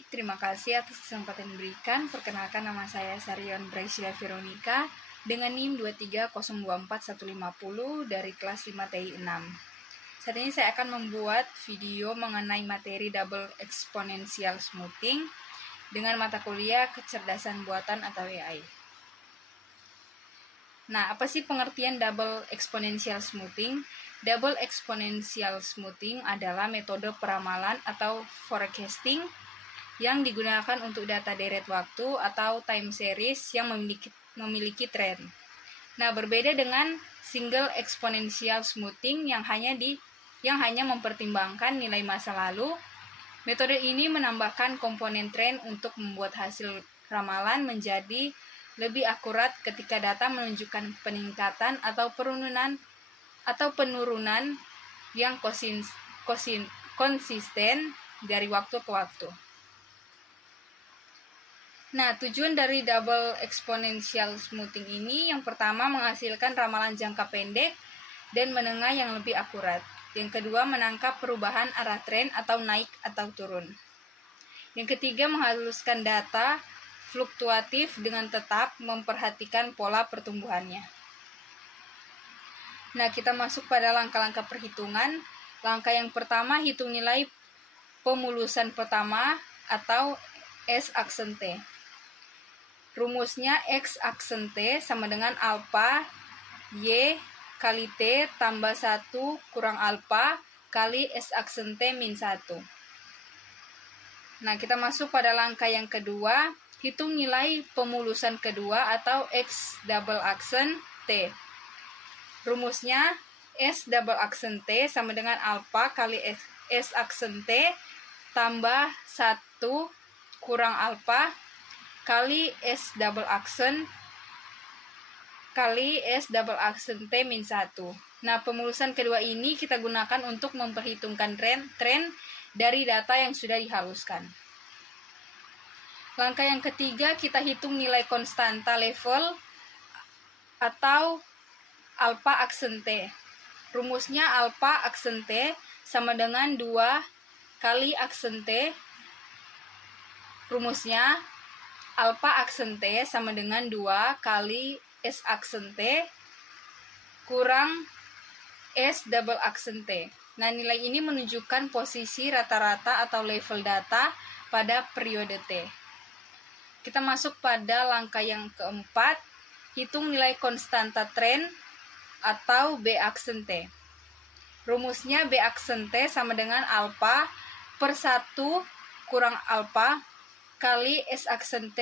baik, terima kasih atas kesempatan yang diberikan. Perkenalkan, nama saya Sarion Braisila Veronica dengan NIM 2304150 dari kelas 5 TI 6. Saat ini saya akan membuat video mengenai materi double exponential smoothing dengan mata kuliah kecerdasan buatan atau AI. Nah, apa sih pengertian double exponential smoothing? Double exponential smoothing adalah metode peramalan atau forecasting yang digunakan untuk data deret waktu atau time series yang memiliki tren. Nah, berbeda dengan single exponential smoothing yang hanya mempertimbangkan nilai masa lalu. Metode ini menambahkan komponen tren untuk membuat hasil ramalan menjadi lebih akurat ketika data menunjukkan peningkatan atau penurunan yang konsisten dari waktu ke waktu. Nah, tujuan dari double exponential smoothing ini yang pertama menghasilkan ramalan jangka pendek dan menengah yang lebih akurat. Yang kedua, menangkap perubahan arah tren atau naik atau turun. Yang ketiga, menghaluskan data fluktuatif dengan tetap memperhatikan pola pertumbuhannya. Nah, kita masuk pada langkah-langkah perhitungan. Langkah yang pertama, hitung nilai pemulusan pertama atau S aksen T. Rumusnya X aksen T sama dengan alfa Y kali T tambah 1 kurang alfa kali S aksen T min 1. Nah, kita masuk pada langkah yang kedua, hitung nilai pemulusan kedua atau X double aksen T. Rumusnya S double aksen T sama dengan alfa kali S aksen T tambah 1 kurang alfa kali S double aksen T min 1. Nah, pemulusan kedua ini kita gunakan untuk memperhitungkan tren dari data yang sudah dihaluskan. Langkah yang ketiga, kita hitung nilai konstanta level atau alfa aksen T. Rumusnya alfa aksen T sama dengan 2 kali aksen T. Rumusnya alfa aksen T sama dengan 2 kali S aksen T kurang S double aksen T. Nah, nilai ini menunjukkan posisi rata-rata atau level data pada periode T. Kita masuk pada langkah yang keempat, hitung nilai konstanta tren atau B aksen T. Rumusnya B aksen T sama dengan alfa per 1 kurang alfa kali S aksen T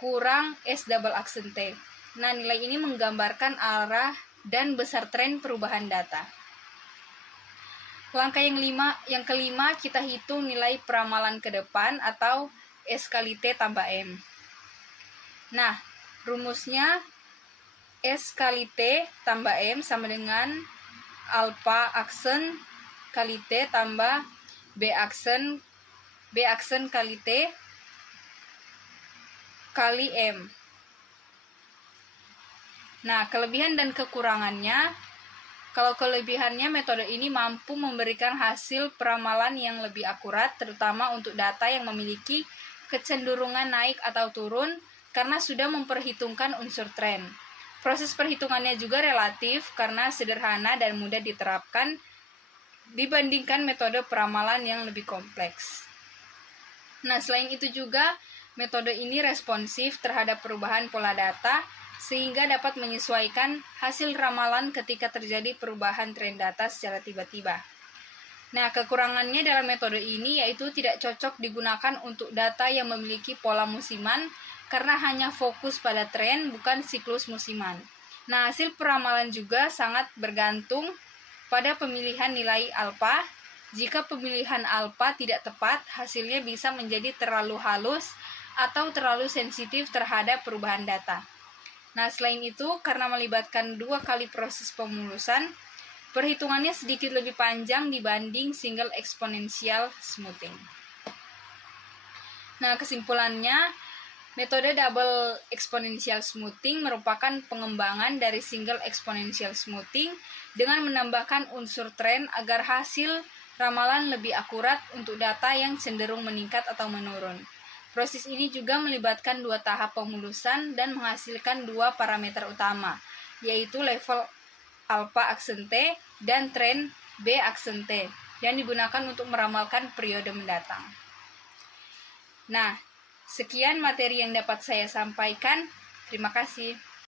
kurang S double aksen T. Nah, nilai ini menggambarkan arah dan besar tren perubahan data. Langkah yang kelima, kita hitung nilai peramalan ke depan atau S kali T tambah M. Nah, rumusnya S kali T tambah M sama dengan alfa aksen kali T tambah B aksen kali T kali M. Nah, kelebihan dan kekurangannya. Kalau kelebihannya, metode ini mampu memberikan hasil peramalan yang lebih akurat, terutama untuk data yang memiliki kecenderungan naik atau turun karena sudah memperhitungkan unsur tren. Proses perhitungannya juga relatif karena sederhana dan mudah diterapkan dibandingkan metode peramalan yang lebih kompleks. Nah, selain itu juga metode ini responsif terhadap perubahan pola data sehingga dapat menyesuaikan hasil ramalan ketika terjadi perubahan tren data secara tiba-tiba. Nah, kekurangannya dalam metode ini yaitu tidak cocok digunakan untuk data yang memiliki pola musiman karena hanya fokus pada tren, bukan siklus musiman. Nah, hasil peramalan juga sangat bergantung pada pemilihan nilai alfa. Jika pemilihan alfa tidak tepat, hasilnya bisa menjadi terlalu halus atau terlalu sensitif terhadap perubahan data. Nah, selain itu, karena melibatkan 2 kali proses pemulusan, perhitungannya sedikit lebih panjang dibanding single exponential smoothing. Nah, kesimpulannya, metode double exponential smoothing merupakan pengembangan dari single exponential smoothing dengan menambahkan unsur tren agar hasil ramalan lebih akurat untuk data yang cenderung meningkat atau menurun. Proses ini juga melibatkan dua tahap pemulusan dan menghasilkan dua parameter utama, yaitu level alpha aksente dan tren B aksente yang digunakan untuk meramalkan periode mendatang. Nah, sekian materi yang dapat saya sampaikan. Terima kasih.